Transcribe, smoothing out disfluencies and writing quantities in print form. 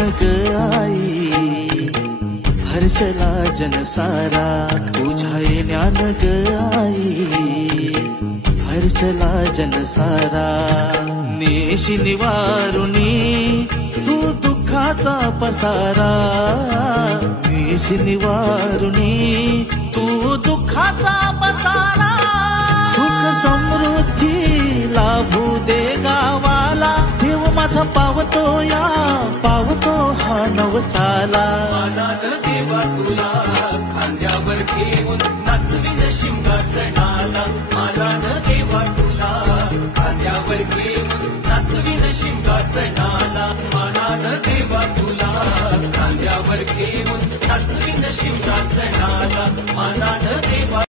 ग आई, हर्षला जनसारा तुझ्या ज्ञान ग आई, हर्षला जनसारा. नेशी निवारुनी तू दुःखाचा पसारा, नेशी निवारुनी तू दुःखाचा पसारा. सुख समृद्धी लाभू दे गावाला, देव माझा पावतो या पावतो हा नवसाला. देवा तुला खांद्यावर घेऊन